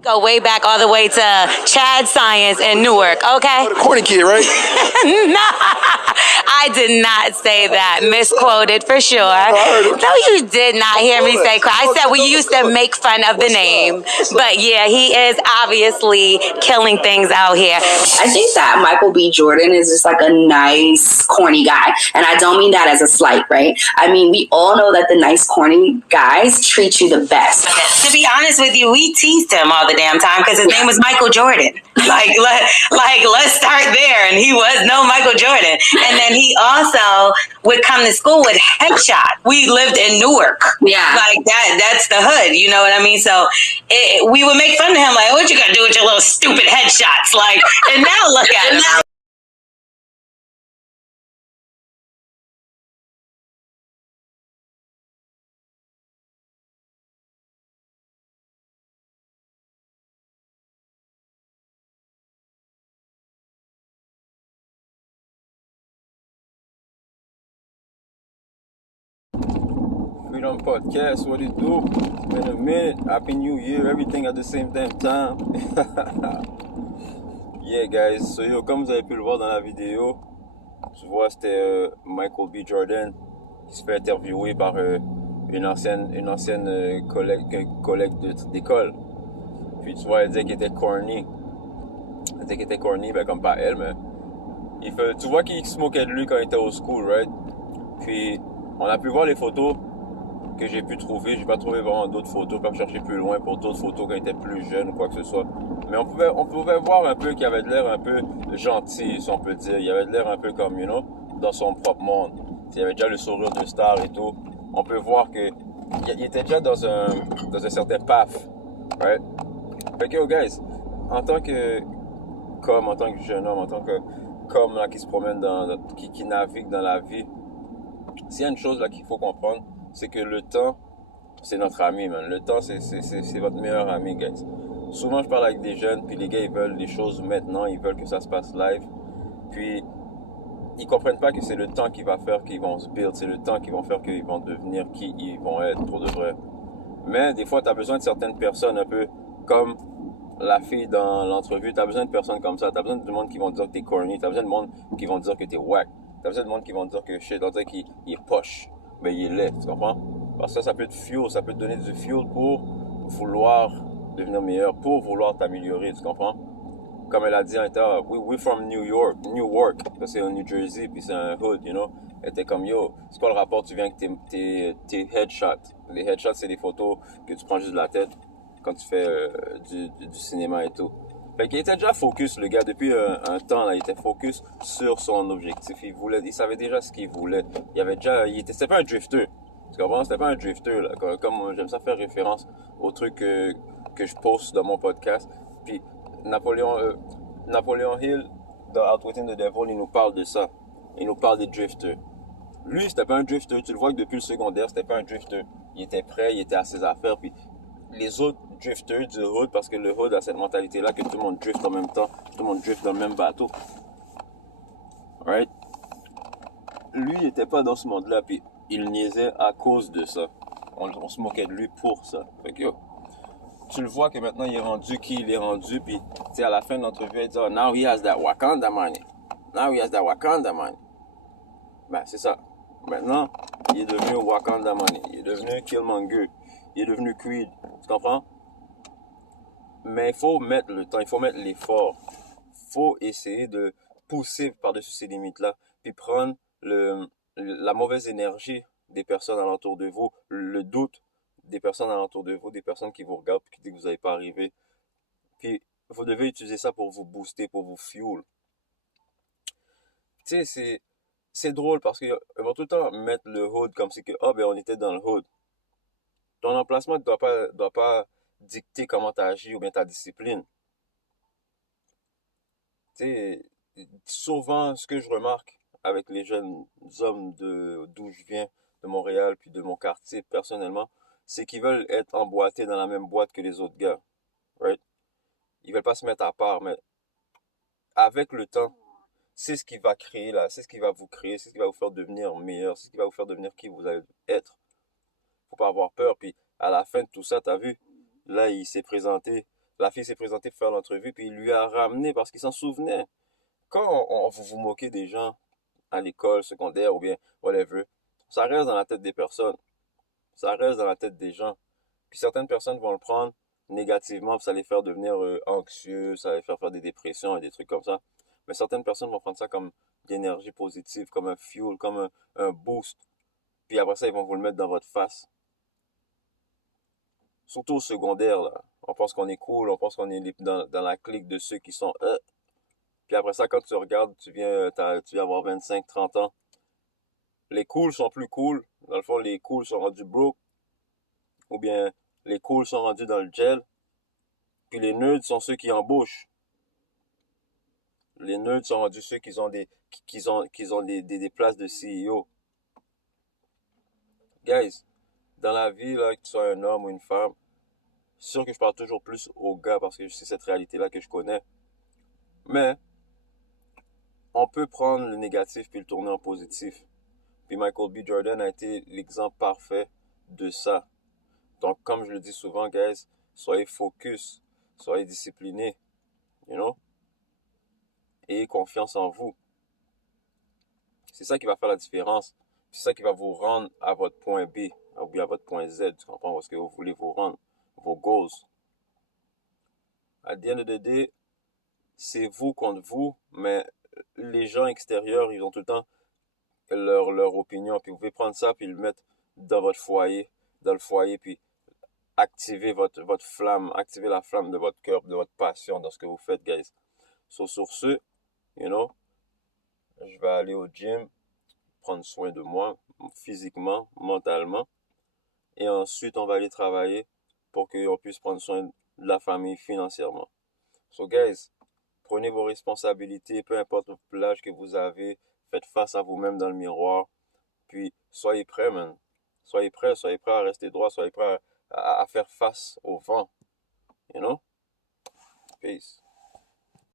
Go way back all the way to Chad Science in Newark, okay? The corny kid, right? No, I did not say that. Misquoted for sure. No, you did not hear me say. I said we used to make fun of the name, but yeah, he is obviously killing things out here. I think that Michael B. Jordan is just like a nice, corny guy. And I don't mean that as a slight, right? I mean, we all know that the nice, corny guys treat you the best. To be honest with you, we teased him all the damn time because his name was Michael Jordan. Let's start there. And he was no Michael Jordan. And then he also would come to school with headshot. We lived in Newark. Yeah. Like that's the hood. You know what I mean? So we would make fun of him. Like, what you gonna do with your little stupid headshots? Like, and now look at him. Freedom Podcast, what it do? It's been a minute. Happy New Year, everything at the same damn time. Yeah, guys. So, comme vous avez pu le voir dans la vidéo, tu vois, c'était Michael B. Jordan qui se fait interviewer par une ancienne collègue d'école. Puis, tu vois, elle disait qu'il était corny. Elle disait qu'il était corny, ben, comme pas elle, mais tu vois qu'il se moquait de lui quand il était au school, right? Puis, on a pu voir les photos que j'ai pu trouver. J'ai pas trouvé vraiment d'autres photos, comme chercher plus loin pour d'autres photos quand il était plus jeune ou quoi que ce soit. Mais on pouvait voir un peu qu'il avait de l'air un peu gentil, si on peut dire. Il avait de l'air un peu comme, dans son propre monde. Il avait déjà le sourire de star et tout. On peut voir que il était déjà dans un certain path, right? Fait que, guys, en tant que jeune homme, en tant que là, qui se promène qui navigue dans la vie, s'il y a une chose là qu'il faut comprendre, c'est que le temps, c'est notre ami, man. Le temps, c'est votre meilleur ami, guys. Souvent, je parle avec des jeunes, puis les gars, ils veulent des choses maintenant, ils veulent que ça se passe live. Puis, ils comprennent pas que c'est le temps qui va faire qu'ils vont se build, c'est le temps qui va faire qu'ils vont devenir qui ils vont être pour de vrai. Mais des fois, tu as besoin de certaines personnes, un peu comme la fille dans l'entrevue, tu as besoin de personnes comme ça. Tu as besoin de monde qui vont dire que t'es corny, tu as besoin de monde qui vont dire que t'es whack. Tu as besoin de monde qui vont dire que shit, on dirait qu'il est poche. Ben, il est laid, tu comprends? Parce que ça peut être fuel, ça peut te donner du fuel pour vouloir devenir meilleur, pour vouloir t'améliorer, tu comprends? Comme elle a dit, we're from Newark, parce que c'est au New Jersey, puis c'est un hood, Elle était comme, yo, c'est quoi le rapport, tu viens avec tes headshots? Les headshots, c'est des photos que tu prends juste de la tête quand tu fais du cinéma et tout. Fait qu'il était déjà focus, le gars, depuis un temps, là, il était focus sur son objectif. Il savait déjà ce qu'il voulait. C'était pas un drifter. Tu comprends? C'était pas un drifter, là. Comme j'aime ça faire référence aux trucs que je poste dans mon podcast. Puis, Napoléon Hill, dans Outwitting the Devil, il nous parle de ça. Il nous parle des drifters. Lui, c'était pas un drifter. Tu le vois que depuis le secondaire, c'était pas un drifter. Il était prêt, il était à ses affaires, puis les autres drifters du hood, parce que le hood a cette mentalité-là que tout le monde drift en même temps, tout le monde drift dans le même bateau. Right? Lui, il était pas dans ce monde-là, puis il niaisait à cause de ça. On se moquait de lui pour ça. Fait que, tu le vois que maintenant, il est rendu qui il est rendu, puis à la fin de l'entrevue, il dit oh, now he has that Wakanda money. Now he has that Wakanda money. Ben, c'est ça. Maintenant, il est devenu Wakanda money. Il est devenu Killmonger. Il est devenu Creed. Tu comprends? Mais il faut mettre le temps, il faut mettre l'effort. Il faut essayer de pousser par-dessus ces limites-là. Puis prendre la mauvaise énergie des personnes alentour de vous, le doute des personnes alentour de vous, des personnes qui vous regardent et qui disent que vous n'allez pas arriver. Puis vous devez utiliser ça pour vous booster, pour vous fuel. Tu sais, c'est drôle parce qu'ils vont tout le temps mettre le hood comme si on était dans le hood. Ton emplacement ne doit pas dicter comment tu agis ou bien ta discipline. Tu sais, souvent, ce que je remarque avec les jeunes hommes d'où je viens, de Montréal, puis de mon quartier, personnellement, c'est qu'ils veulent être emboîtés dans la même boîte que les autres gars. Right? Ils veulent pas se mettre à part, mais avec le temps, c'est ce qui va créer là, c'est ce qui va vous créer, c'est ce qui va vous faire devenir meilleur, c'est ce qui va vous faire devenir qui vous allez être. Faut pas avoir peur. Puis à la fin de tout ça, t'as vu, là il s'est présenté La fille s'est présentée pour faire l'entrevue, puis il lui a ramené parce qu'il s'en souvenait. Quand vous vous moquez des gens à l'école, secondaire ou bien whatever, ça reste dans la tête des personnes. Ça reste dans la tête des gens. Puis certaines personnes vont le prendre négativement, puis ça les faire devenir anxieux, ça les faire des dépressions et des trucs comme ça. Mais certaines personnes vont prendre ça comme de l'énergie positive, comme un fuel, comme un boost. Puis après ça, ils vont vous le mettre dans votre face. Surtout au secondaire, là. On pense qu'on est cool, on pense qu'on est dans la clique de ceux qui sont... Puis après ça, quand tu regardes, tu viens avoir 25, 30 ans. Les cools sont plus cool. Dans le fond, les cools sont rendus broke. Ou bien, les cools sont rendus dans le gel. Puis les nerds sont ceux qui embauchent. Les nerds sont rendus ceux qui ont des places de CEO. Guys, dans la vie, là, que tu sois un homme ou une femme, c'est sûr que je parle toujours plus aux gars parce que c'est cette réalité-là que je connais. Mais, on peut prendre le négatif puis le tourner en positif. Puis Michael B. Jordan a été l'exemple parfait de ça. Donc, comme je le dis souvent, guys, soyez focus, soyez disciplinés, you know? Ayez confiance en vous. C'est ça qui va faire la différence. C'est ça qui va vous rendre à votre point B, ou bien à votre point Z, tu comprends, parce que vous voulez vous rendre, vos goals. À the end of the day, c'est vous contre vous, mais les gens extérieurs, ils ont tout le temps leur opinion. Puis vous pouvez prendre ça, puis le mettre dans votre foyer, puis activer votre flamme, activer la flamme de votre cœur, de votre passion dans ce que vous faites, guys. So, sur ce, you know, je vais aller au gym, prendre soin de moi, physiquement, mentalement. Et ensuite, on va aller travailler pour qu'on puisse prendre soin de la famille financièrement. So, guys, prenez vos responsabilités, peu importe l'âge que vous avez, faites face à vous-même dans le miroir. Puis, soyez prêts, man. Soyez prêts à rester droit, soyez prêts à faire face au vent. You know? Peace.